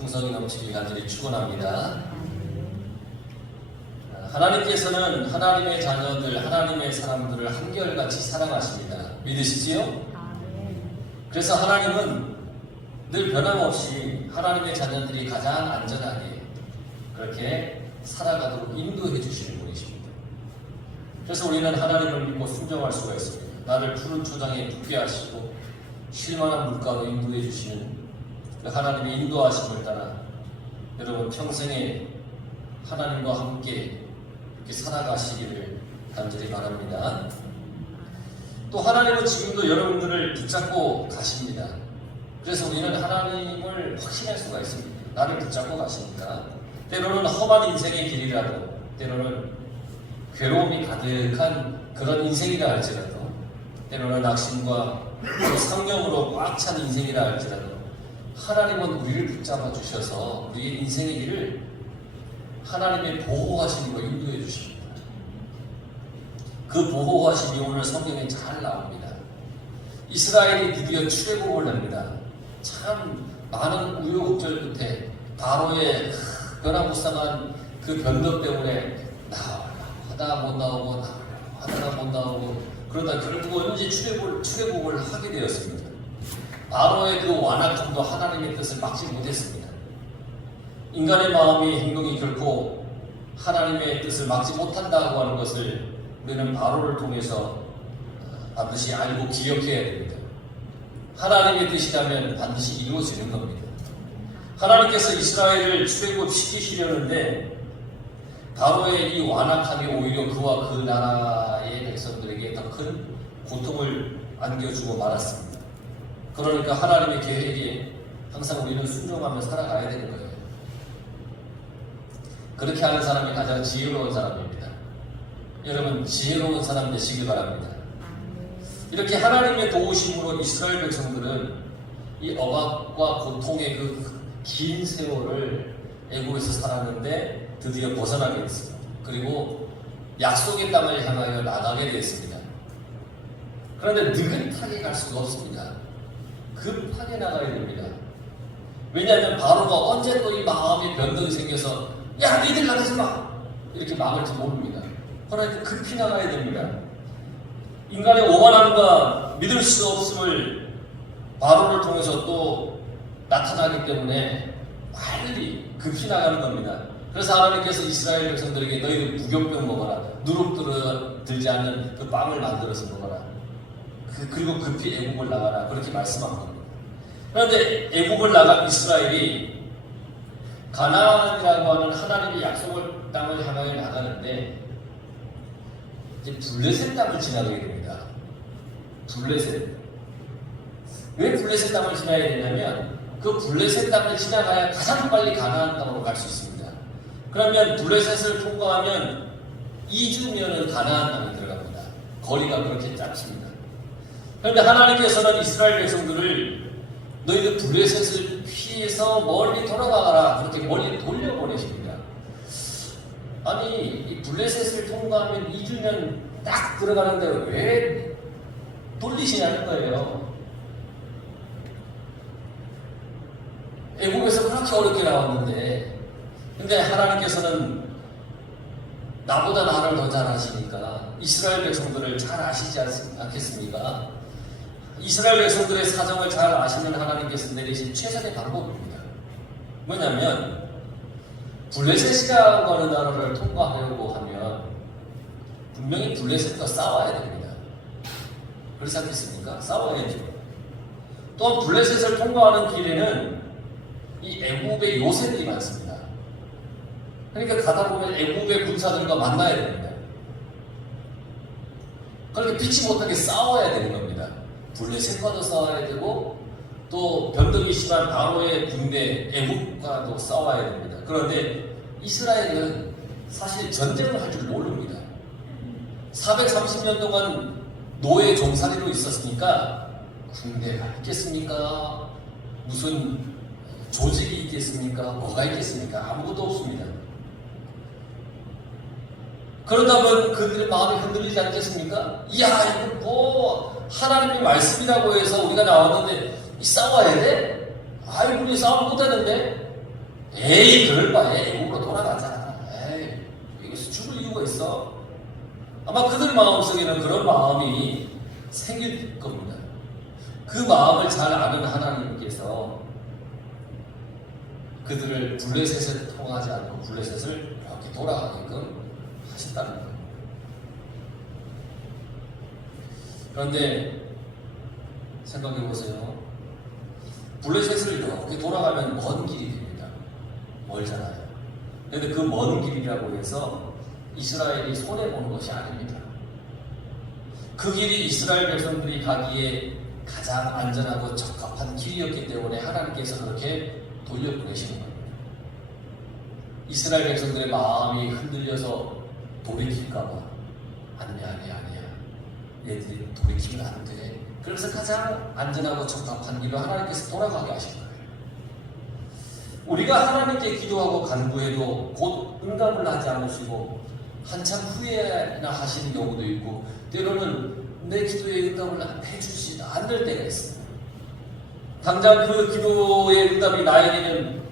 풍성이 넘치길 간절히 축원합니다. 하나님께서는 하나님의 자녀들, 하나님의 사람들을 한결같이 사랑하십니다. 믿으시지요? 그래서 하나님은 늘 변함없이 하나님의 자녀들이 가장 안전하게 그렇게 살아가도록 인도해 주시는 분이십니다. 그래서 우리는 하나님을 믿고 순종할 수가 있습니다. 나를 푸른 초장에 눕게 하시고 쉴만한 물가로 인도해 주시는 그 하나님의 인도하심을 따라 여러분 평생에 하나님과 함께 이렇게 살아가시기를 간절히 바랍니다. 또 하나님은 지금도 여러분들을 붙잡고 가십니다. 그래서 우리는 하나님을 확신할 수가 있습니다. 나를 붙잡고 가시니까 때로는 험한 인생의 길이라도 때로는 괴로움이 가득한 그런 인생이라 할지라도 때로는 낙심과 상념으로 꽉 찬 인생이라 할지라도 하나님은 우리를 붙잡아 주셔서 우리의 인생의 길을 하나님의 보호하심으로 인도해 주십니다. 그 보호하심이 오늘 성경에 잘 나옵니다. 이스라엘이 드디어 출애굽을 합니다. 참 많은 우여곡절 끝에 바로의 변화무쌍한 그 변덕 때문에 나오려고 하다가 못 나오고 나오려고 하다가 못 나오고 그러다 결국은 이제 출애굽을 하게 되었습니다. 바로의 그 완악함도 하나님의 뜻을 막지 못했습니다. 인간의 마음이 행동이 결코 하나님의 뜻을 막지 못한다고 하는 것을 우리는 바로를 통해서 반드시 알고 기억해야 됩니다. 하나님의 뜻이라면 반드시 이루어지는 겁니다. 하나님께서 이스라엘을 출애굽시키시려는데 바로의 이 완악함이 오히려 그와 그 나라의 백성들에게 더 큰 고통을 안겨주고 말았습니다. 그러니까 하나님의 계획에 항상 우리는 순종하며 살아가야 되는 거예요. 그렇게 하는 사람이 가장 지혜로운 사람입니다. 여러분 지혜로운 사람 되시길 바랍니다. 이렇게 하나님의 도우심으로 이스라엘 백성들은 이 억압과 고통의 그 긴 세월을 애국에서 살았는데 드디어 벗어나게 됐습니다. 그리고 약속의 땅을 향하여 나가게 되었습니다. 그런데 느긋하게 갈 수가 없습니다. 급하게 나가야 됩니다. 왜냐하면 바로가 언제 또 이 마음의 변덕이 생겨서 야 니들 나가지 마! 이렇게 막을지 모릅니다. 그러니까 급히 나가야 됩니다. 인간의 오만함과 믿을 수 없음을 바로를 통해서 또 나타나기 때문에 빨리 급히 나가는 겁니다. 그래서 하나님께서 이스라엘 백성들에게 너희들 무교병 먹어라. 누룩 들지 않는 그 빵을 만들어서 먹어라. 그리고 급히 애국을 나가라. 그렇게 말씀한 겁니다. 그런데 애국을 나간 이스라엘이 가나안이라고 하는 하나님의 약속을 땅을 향하여 나가는데 이제 블레셋 땅을 지나게 됩니다. 블레셋. 왜 블레셋 땅을 지나야 되냐면 그 블레셋 땅을 지나가야 가장 빨리 가나안 땅으로 갈 수 있습니다. 그러면 블레셋을 통과하면 2주면은 가나안 땅에 들어갑니다. 거리가 그렇게 짧습니다. 그런데 하나님께서는 이스라엘 백성들을 너희들 블레셋을 피해서 멀리 돌아가라 그렇게 멀리 돌려보내십니다. 아니 이 블레셋을 통과하면 2주면 딱 들어가는데 왜 돌리시냐는 거예요. 애국에서 그렇게 어렵게 나왔는데 근데 하나님께서는 나보다 나를 더 잘 아시니까 이스라엘 백성들을 잘 아시지 않겠습니까? 이스라엘 백성들의 사정을 잘 아시는 하나님께서 내리신 최선의 방법입니다. 뭐냐면 블레셋이라고 하는 나라를 통과하려고 하면 분명히 블레셋과 싸워야 됩니다. 그렇지 않겠습니까? 싸워야죠. 또한 블레셋을 통과하는 길에는 이 애굽의 요새들이 많습니다. 그러니까 가다 보면 애굽의 군사들과 만나야 됩니다. 그렇게 피치 못하게 싸워야 되는 겁니다. 블레셋과도 싸워야 되고 또 변덕이 심한 바로의 군대 애국과도 싸워야 됩니다. 그런데 이스라엘은 사실 전쟁을 할 줄 모릅니다. 430년 동안 노예 종살이로 있었으니까 군대가 있겠습니까? 무슨 조직이 있겠습니까? 뭐가 있겠습니까? 아무것도 없습니다. 그러다 보면 그들의 마음이 흔들리지 않겠습니까? 이야 이거 뭐 하나님의 말씀이라고 해서 우리가 나왔는데 이 싸워야 돼? 아이 우리 싸움 못하는데 에이 그럴 바에 애국으로 돌아가자. 에이 여기서 죽을 이유가 있어? 아마 그들 마음속에는 그런 마음이 생길 겁니다. 그 마음을 잘 아는 하나님께서 그들을 블레셋에 통하지 않고 블레셋을 이렇게 돌아가게끔 하셨다는 거예요. 그런데 생각해 보세요. 블레셋을 이렇게 돌아가면 먼 길이 됩니다. 멀잖아요. 그런데 그 먼 길이라고 해서 이스라엘이 손해보는 것이 아닙니다. 그 길이 이스라엘 백성들이 가기에 가장 안전하고 적합한 길이었기 때문에 하나님께서 그렇게 돌려보내시는 겁니다. 이스라엘 백성들의 마음이 흔들려서 돌이킬까봐 아니야 얘들이 돌이키면 안 돼. 그래서 가장 안전하고 적합한 길로 하나님께서 돌아가게 하신 거예요. 우리가 하나님께 기도하고 간구해도 곧 응답을 하지 않으시고 한참 후에나 하시는 경우도 있고 때로는 내 기도에 응답을 해주지 않을 때가 있습니다. 당장 그 기도의 응답이 나에게는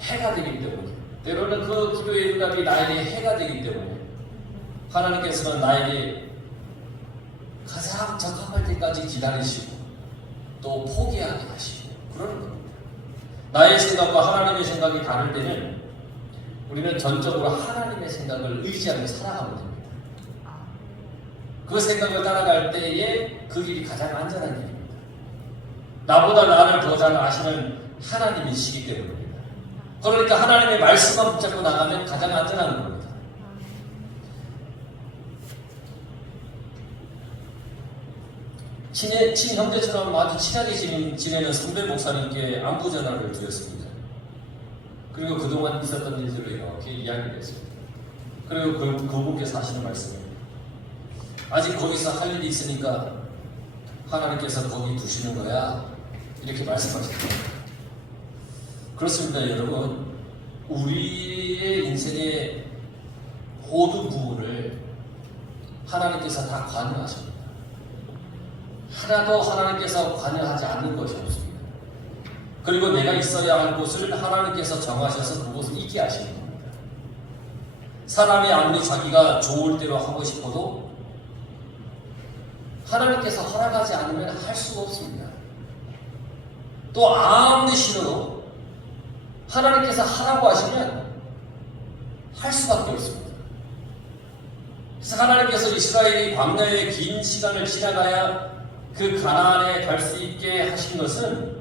해가 되기 때문에 때로는 그 기도의 응답이 나에게 해가 되기 때문에 하나님께서는 나에게 가장 적합할 때까지 기다리시고 또 포기하게 하시고 그러는 겁니다. 나의 생각과 하나님의 생각이 다를 때는 우리는 전적으로 하나님의 생각을 의지하며 살아가면 됩니다. 그 생각을 따라갈 때에 그 길이 가장 안전한 길입니다. 나보다 나를 더 잘 아시는 하나님이시기 때문입니다. 그러니까 하나님의 말씀만 붙잡고 나가면 가장 안전한 겁니다. 친형제처럼 아주 친하게 지내는 선배 목사님께 안부 전화를 드렸습니다. 그리고 그동안 있었던 일들을 이렇게 이야기를 했습니다. 그리고 그분께서 하시는 말씀입니다. 아직 거기서 할 일이 있으니까 하나님께서 거기 두시는 거야. 이렇게 말씀하셨습니다. 그렇습니다, 여러분. 우리의 인생의 모든 부분을 하나님께서 다 관여하십니다. 하나도 하나님께서 관여하지 않는 것이 없습니다. 그리고 내가 있어야 할 곳을 하나님께서 정하셔서 그곳을 있게 하시는 겁니다. 사람이 아무리 자기가 좋을 대로 하고 싶어도 하나님께서 허락하지 않으면 할 수가 없습니다. 또 아무리 싫어도 하나님께서 하라고 하시면 할 수밖에 없습니다. 그래서 하나님께서 이스라엘이 광야의 긴 시간을 지나가야 그 가나안에 갈 수 있게 하신 것은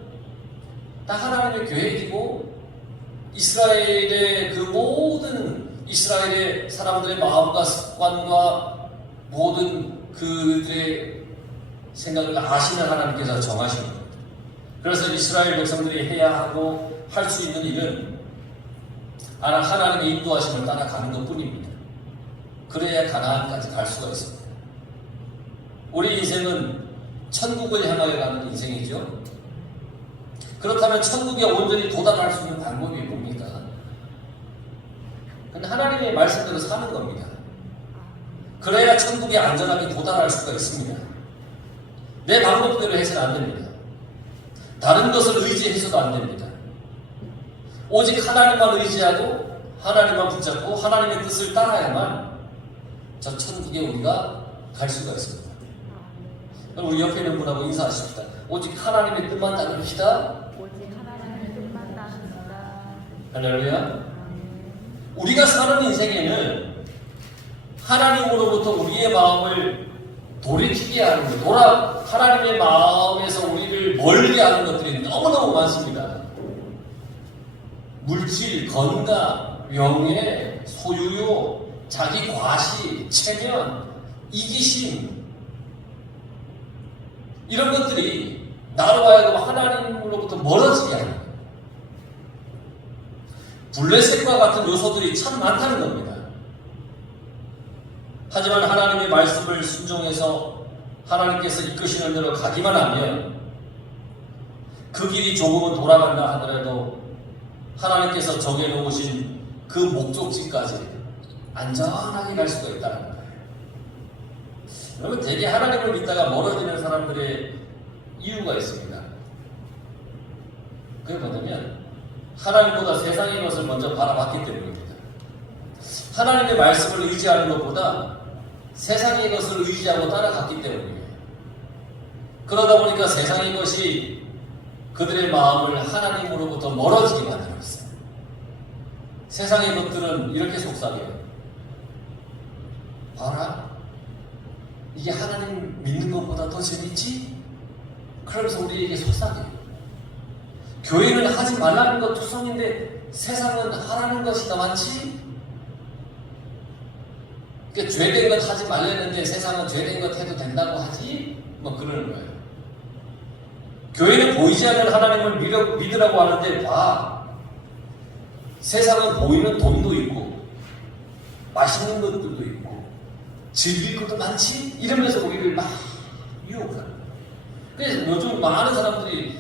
다 하나님의 계획이고 이스라엘의 그 모든 이스라엘의 사람들의 마음과 습관과 모든 그들의 생각을 아시는 하나님께서 정하신 겁니다. 그래서 이스라엘 백성들이 해야 하고 할 수 있는 일은 하나님의 인도하심을 따라가는 것뿐입니다. 그래야 가나안까지 갈 수가 있습니다. 우리 인생은 천국을 향하여 가는 인생이죠. 그렇다면 천국에 온전히 도달할 수 있는 방법이 뭡니까? 그건 하나님의 말씀대로 사는 겁니다. 그래야 천국에 안전하게 도달할 수가 있습니다. 내 방법대로 해서는 안 됩니다. 다른 것을 의지해서도 안 됩니다. 오직 하나님만 의지하고 하나님만 붙잡고 하나님의 뜻을 따라야만 저 천국에 우리가 갈 수가 있습니다. 그럼 우리 옆에 있는 분하고 인사하십시다. 오직 하나님의 뜻만 따릅시다. 오직 하나님의 뜻만 따릅시다. 할렐루야. 우리가 사는 인생에는 하나님으로부터 우리의 마음을 돌이키게 하는 것, 하나님의 마음에서 우리를 멀리 하는 것들이 너무너무 많습니다. 물질, 건강, 명예, 소유욕, 자기 과시, 체면, 이기심 이런 것들이 나로 하여금 하나님으로부터 멀어지게 하는 거예요. 블레셋과 같은 요소들이 참 많다는 겁니다. 하지만 하나님의 말씀을 순종해서 하나님께서 이끄시는 대로 가기만 하면 그 길이 조금은 돌아간다 하더라도 하나님께서 정해놓으신 그 목적지까지 안전하게 갈 수가 있다는 거예요. 여러분, 되게 하나님을 믿다가 멀어지는 사람들의 이유가 있습니다. 그게 뭐냐면 하나님보다 세상의 것을 먼저 바라봤기 때문입니다. 하나님의 말씀을 의지하는 것보다 세상의 것을 의지하고 따라갔기 때문이에요. 그러다 보니까 세상의 것이 그들의 마음을 하나님으로부터 멀어지게 만들어 있어요. 세상의 것들은 이렇게 속삭여요. 봐라, 이게 하나님 믿는 것보다 더 재밌지? 그러면서 우리에게 속삭여요. 교회는 하지 말라는 것 투성인데 세상은 하라는 것이 더 많지? 그러니까 죄된 것 하지 말랬는데 세상은 죄된 것 해도 된다고 하지? 뭐 그러는 거예요. 교회는 보이지 않는 하나님을 믿으라고 하는데 봐, 세상은 보이는 돈도 있고 맛있는 것들도 있고 즐길 것도 많지? 이러면서 우리를 막 유혹하는 거예요. 그래서 요즘 많은 사람들이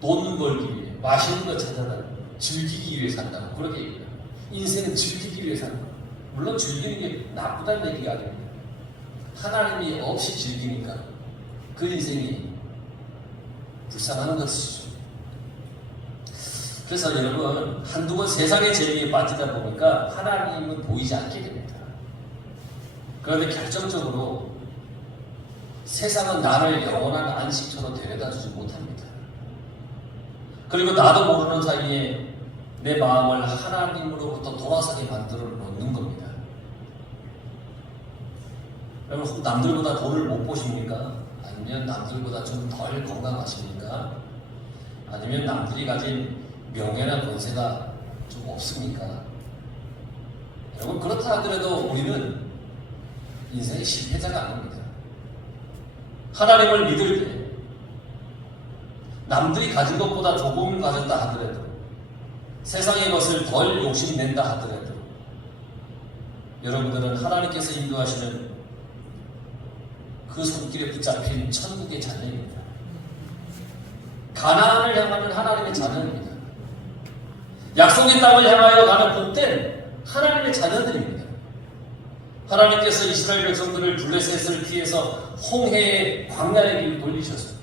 돈 벌기 위해 맛있는 거 찾아다니고 즐기기 위해 산다고 그렇게 얘기해요. 인생은 즐기기 위해 산다. 물론 즐기는 게 나쁘다는 얘기가 아닙니다. 하나님이 없이 즐기니까 그 인생이 불쌍한 것이죠. 그래서 여러분, 한두 번 세상의 재미에 빠지다 보니까 하나님은 보이지 않게 됩니다. 그런데 결정적으로 세상은 나를 영원한 안식처로 데려다 주지 못합니다. 그리고 나도 모르는 사이에 내 마음을 하나님으로부터 돌아서게 만들어 놓는 겁니다. 여러분, 남들보다 돈을 못 보십니까? 아니면 남들보다 좀 덜 건강하십니까? 아니면 남들이 가진 명예나 권세가 좀 없습니까? 여러분, 그렇다 하더라도 우리는 인생의 실패자가 아닙니다. 하나님을 믿을 때 남들이 가진 것보다 조금 가졌다 하더라도 세상의 것을 덜 욕심낸다 하더라도 여러분들은 하나님께서 인도하시는 그 손길에 붙잡힌 천국의 자녀입니다. 가나안을 향하는 하나님의 자녀입니다. 약속의 땅을 향하여 가는 복된 하나님의 자녀들입니다. 하나님께서 이스라엘 백성들을 블레셋을 피해서 홍해의 광야의 길을 돌리셨습니다.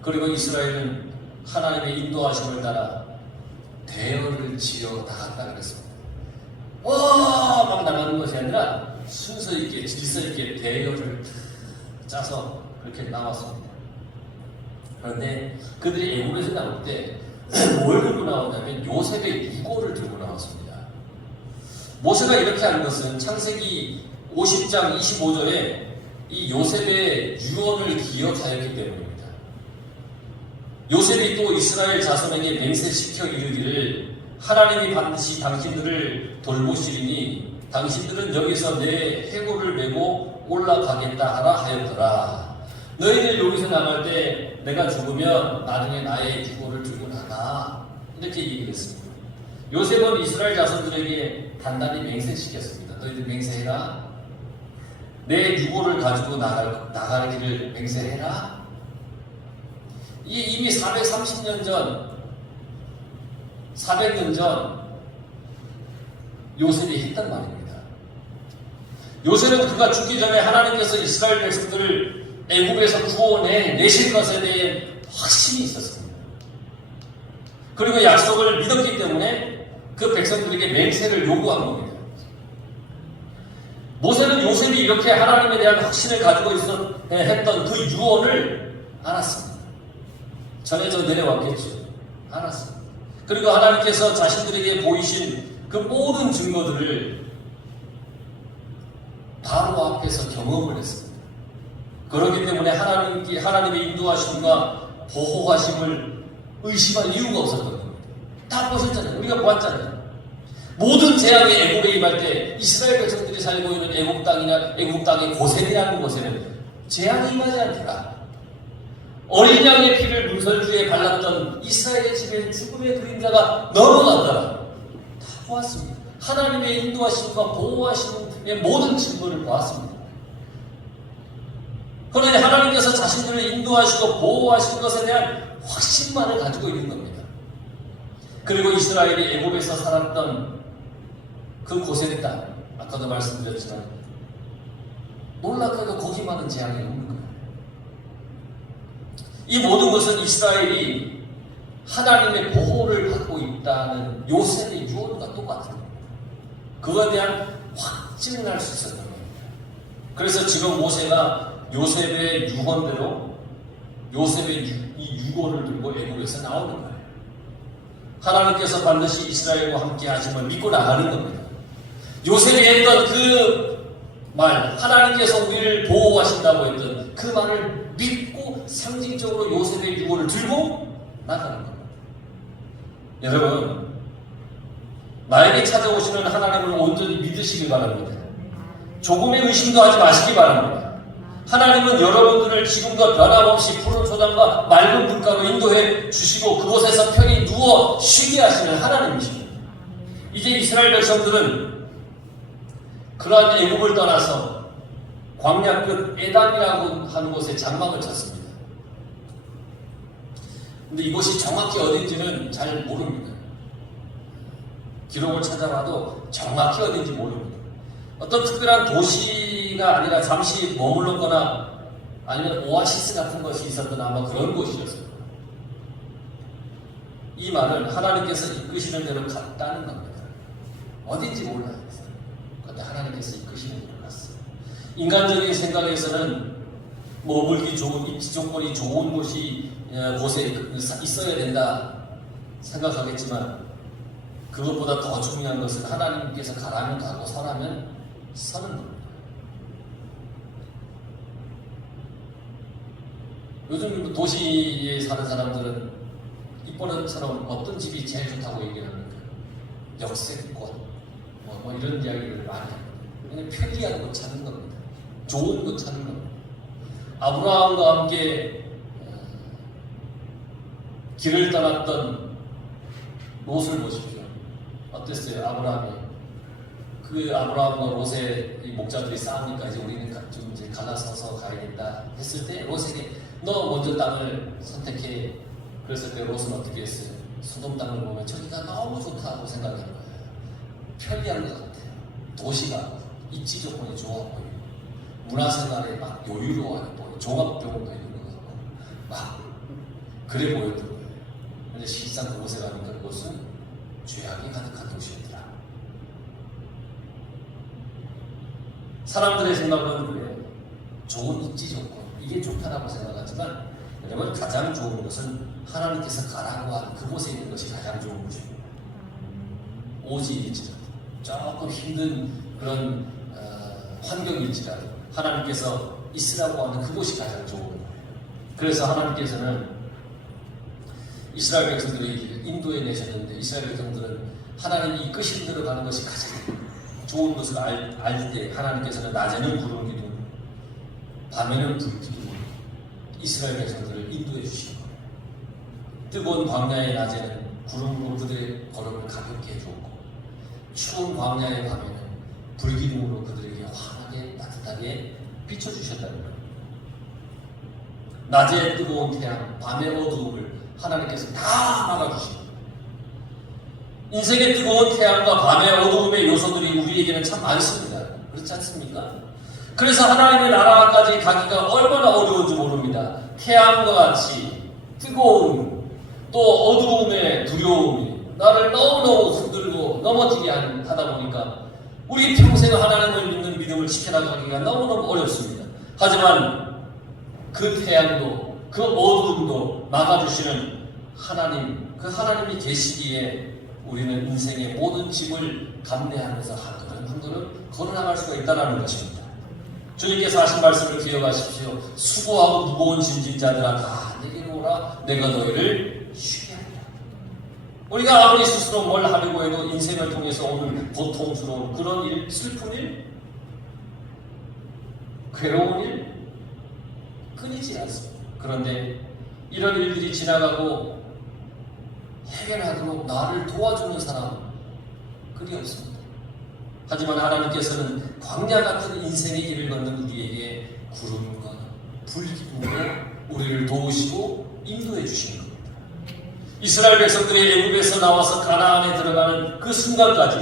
그리고 이스라엘은 하나님의 인도하심을 따라 대열을 지어 나갔다 그랬습니다. 막 나가는 것이 아니라 순서 있게 질서 있게 대열을 짜서 그렇게 나왔습니다. 그런데 그들이 애굽에서 나올 때 뭘 들고 나오냐면 요셉의 유고를 들고 나왔습니다. 모세가 이렇게 하는 것은 창세기 50장 25절에 이 요셉의 유언을 기억하였기 때문입니다. 요셉이 또 이스라엘 자손에게 맹세시켜 이르기를 하나님이 반드시 당신들을 돌보시리니 당신들은 여기서 내 해골을 메고 올라가겠다 하라 하였더라. 너희들 여기서 나갈 때 내가 죽으면 나중에 나의 유고를 들고 나가. 이렇게 얘기했습니다. 요셉은 이스라엘 자손들에게 단단히 맹세시켰습니다. 너희들 맹세해라. 내 유고를 가지고 나가기를 맹세해라. 이미 430년 전, 400년 전 요셉이 했단 말입니다. 요셉은 그가 죽기 전에 하나님께서 이스라엘 백성들을 애굽에서 구원해내실 것에 대해 확신이 있었습니다. 그리고 약속을 믿었기 때문에 그 백성들에게 맹세를 요구한 겁니다. 모세는 요셉이 이렇게 하나님에 대한 확신을 가지고 했던 그 유언을 알았습니다. 전해져 내려왔겠죠. 알았습니다. 그리고 하나님께서 자신들에게 보이신 그 모든 증거들을 바로 앞에서 경험을 했습니다. 그렇기 때문에 하나님의 인도하심과 보호하심을 의심할 이유가 없었던 겁니다. 다 보셨잖아요. 우리가 보았잖아요. 모든 재앙이 애굽에 임할 때 이스라엘 백성들이 살고 있는 애굽 땅의 고센이라는 곳에는 재앙이 임하지 않더라. 어린 양의 피를 문설주에 발랐던 이스라엘의 집에 죽음의 그림자가 넘어가더라. 다 보았습니다. 하나님의 인도하심과 보호하심의 모든 증거를 보았습니다. 그런데 하나님께서 자신들을 인도하시고 보호하신 것에 대한 확신만을 가지고 있는 겁니다. 그리고 이스라엘이 애굽에서 살았던 그 고센 땅, 아까도 말씀드렸지만 놀랍게도 거기만은 재앙이 없는 거예요. 이 모든 것은 이스라엘이 하나님의 보호를 받고 있다는 요셉의 유언과 똑같은 겁니다. 그거에 대한 확증을 할 수 있었던 겁니다. 그래서 지금 모세가 요셉의 유언대로 요셉의 이 유언을 들고 애굽에서 나오는 거예요. 하나님께서 반드시 이스라엘과 함께 하심을 믿고 나가는 겁니다. 요셉이 했던 그 말, 하나님께서 우리를 보호하신다고 했던 그 말을 믿고 상징적으로 요셉의 유언을 들고 나가는 겁니다. 여러분, 나에게 찾아오시는 하나님을 온전히 믿으시기 바랍니다. 조금의 의심도 하지 마시기 바랍니다. 하나님은 여러분들을 지금과 변함없이 푸른 소장과 맑은 물가로 인도해 주시고 그곳에서 편히 누워 쉬게 하시는 하나님이십니다. 이제 이스라엘 백성들은 그러한 애굽을 떠나서 광야 끝 에담이라고 하는 곳에 장막을 쳤습니다. 근데 이곳이 정확히 어딘지는 잘 모릅니다. 기록을 찾아봐도 정확히 어딘지 모릅니다. 어떤 특별한 도시가 아니라 잠시 머물렀거나 아니면 오아시스 같은 것이 있었던 아마 그런 곳이었을 거예요. 이 말은 하나님께서 이끄시는 대로 갔다는 겁니다. 어딘지 몰라요. 그런데 하나님께서 이끄시는 대로 갔어요. 인간적인 생각에서는 머물기 좋은 입지 조건이 좋은 곳이 곳에 있어야 된다 생각하겠지만 그것보다 더 중요한 것은 하나님께서 가라면 가고 서라면 서는 겁니다. 요즘 도시에 사는 사람들은 이번처럼 어떤 집이 제일 좋다고 얘기합니까? 역세권 뭐 이런 이야기를 많이 합니다. 그냥 편리한 곳 찾는 겁니다. 좋은 곳 찾는 겁니다. 아브라함과 함께 길을 떠났던 롯을 보십시오. 어땠어요? 그 아브라함과 롯의 목자들이 싸우니까 이제 우리는 좀 이제 갈라서서 가야겠다 했을 때 롯에게 너 먼저 땅을 선택해. 그랬을 때 롯은 어떻게 했어요? 소돔 땅을 보면 저기가 너무 좋다고 생각하는 거예요. 편리한 것 같아요. 도시가 입지 조건이 좋아 보이고 문화생활에 막 여유로워 보이고 종합병원도 있는 것 같고 막 그래 보였던 거예요. 근데 실상 그곳에 가니까 그곳은 죄악이 가득한 도시였더라. 사람들의 생각은 그래요. 좋은 입지 조건, 이게 좋다라고 생각하지만 여러분 가장 좋은 것은 하나님께서 가라고 한 그곳에 있는 것이 가장 좋은 것입니다. 오지일지라도 조금 힘든 그런 환경일지라도 하나님께서 있으라고 하는 그곳이 가장 좋은 거예요. 그래서 하나님께서는 이스라엘 백성들을 인도에 내셨는데 이스라엘 백성들은 하나님이 이끄신 대로 가는 것이 가장 좋은 것을 알 때 하나님께서는 낮에는 구름 기둥, 밤에는 불 기둥 이스라엘 백성들을 인도해 주시는 거예요. 뜨거운 광야의 낮에는 구름으로 그들의 걸음을 가볍게 해주었고 추운 광야의 밤에는 불기둥으로 그들에게 환하게 따뜻하게 비춰주셨다는 거예요. 낮의 뜨거운 태양, 밤의 어두움을 하나님께서 다 막아주십니다. 인생의 뜨거운 태양과 밤의 어두움의 요소들이 우리에게는 참 많습니다. 그렇지 않습니까? 그래서 하나님의 나라까지 가기가 얼마나 어려운지 모릅니다. 태양과 같이 뜨거운 또 어두움의 두려움이 나를 너무너무 흔들고 넘어지게 하다 보니까 우리 평생 하나님을 믿는 믿음을 지켜나가기가 너무너무 어렵습니다. 하지만 그 태양도 그 어두움도 막아주시는 하나님, 그 하나님이 계시기에 우리는 인생의 모든 짐을 감내하면서 한 걸음 한 걸음 걸어나갈 수가 있다는 것입니다. 주님께서 하신 말씀을 기억하십시오. 수고하고 무거운 짐진 자들아 다 내게로 오라 내가 너희를 쉬게 하리라. 우리가 아무리 스스로 뭘 하려고 해도 인생을 통해서 오늘 고통스러운 그런 일, 슬픈 일, 괴로운 일 끊이지 않습니다. 그런데 이런 일들이 지나가고 해결하도록 나를 도와주는 사람은 그리 없습니다. 하지만 하나님께서는 광야 같은 인생의 길을 걷는 우리에게 구름과 불기둥으로 우리를 도우시고 인도해 주시는 겁니다. 이스라엘 백성들이 애굽에서 나와서 가나안에 들어가는 그 순간까지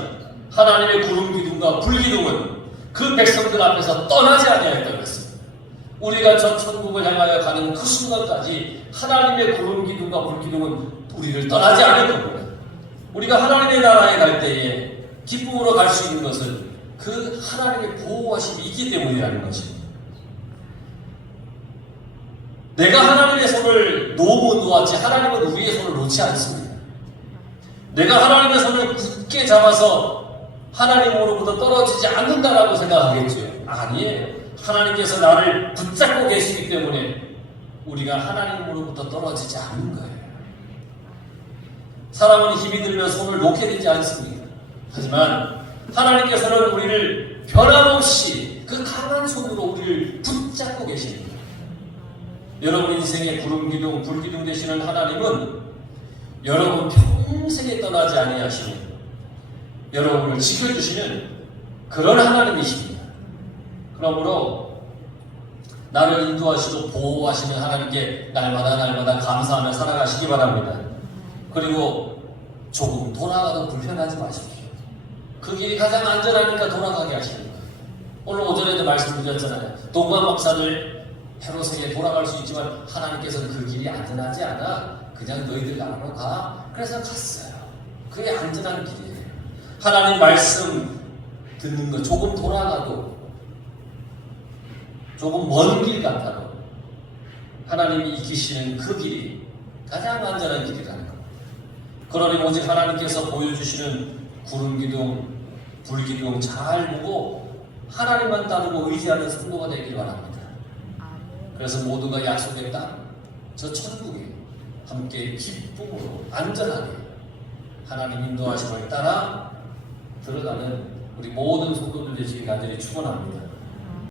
하나님의 구름 기둥과 불기둥은 그 백성들 앞에서 떠나지 아니하였다고 했습니다. 우리가 저 천국을 향하여 가는 그 순간까지 하나님의 구름 기둥과 불기둥은 우리를 떠나지 않을 겁니다. 우리가 하나님의 나라에 갈 때에 기쁨으로 갈 수 있는 것은 그 하나님의 보호하심이 있기 때문이라는 것입니다. 내가 하나님의 손을 놓으면 놓았지 하나님은 우리의 손을 놓지 않습니다. 내가 하나님의 손을 굳게 잡아서 하나님으로부터 떨어지지 않는다라고 생각하겠지요. 아니에요. 하나님께서 나를 붙잡고 계시기 때문에 우리가 하나님으로부터 떨어지지 않는 거예요. 사람은 힘이 들면 손을 놓게 되지 않습니다. 하지만 하나님께서는 우리를 변함없이 그 강한 손으로 우리를 붙잡고 계십니다. 여러분 인생의 구름기둥, 불기둥 되시는 하나님은 여러분 평생에 떠나지 아니하시는 여러분을 지켜주시는 그런 하나님이십니다. 그러므로 나를 인도하시고 보호하시는 하나님께 날마다 감사하며 살아가시기 바랍니다. 그리고 조금 돌아가도 불편하지 마십시오. 그 길이 가장 안전하니까 돌아가게 하시는 거예요. 오늘 오전에도 말씀드렸잖아요. 동관 목사들 헤롯에게 돌아갈 수 있지만 하나님께서는 그 길이 안전하지 않아. 그냥 너희들 나라로 가. 그래서 갔어요. 그게 안전한 길이에요. 하나님 말씀 듣는 거 조금 돌아가도 조금 먼 길 같아도 하나님이 이기시는 그 길이 가장 안전한 길이라는 겁니다. 그러니 오직 하나님께서 보여주시는 구름기둥, 불기둥 잘 보고 하나님만 따르고 의지하는 성도가 되길 바랍니다. 그래서 모두가 약속했다. 저 천국에 함께 기쁨으로 안전하게 하나님 인도하심을 따라 들어가는 우리 모든 성도들 되시길 간절히 축원합니다.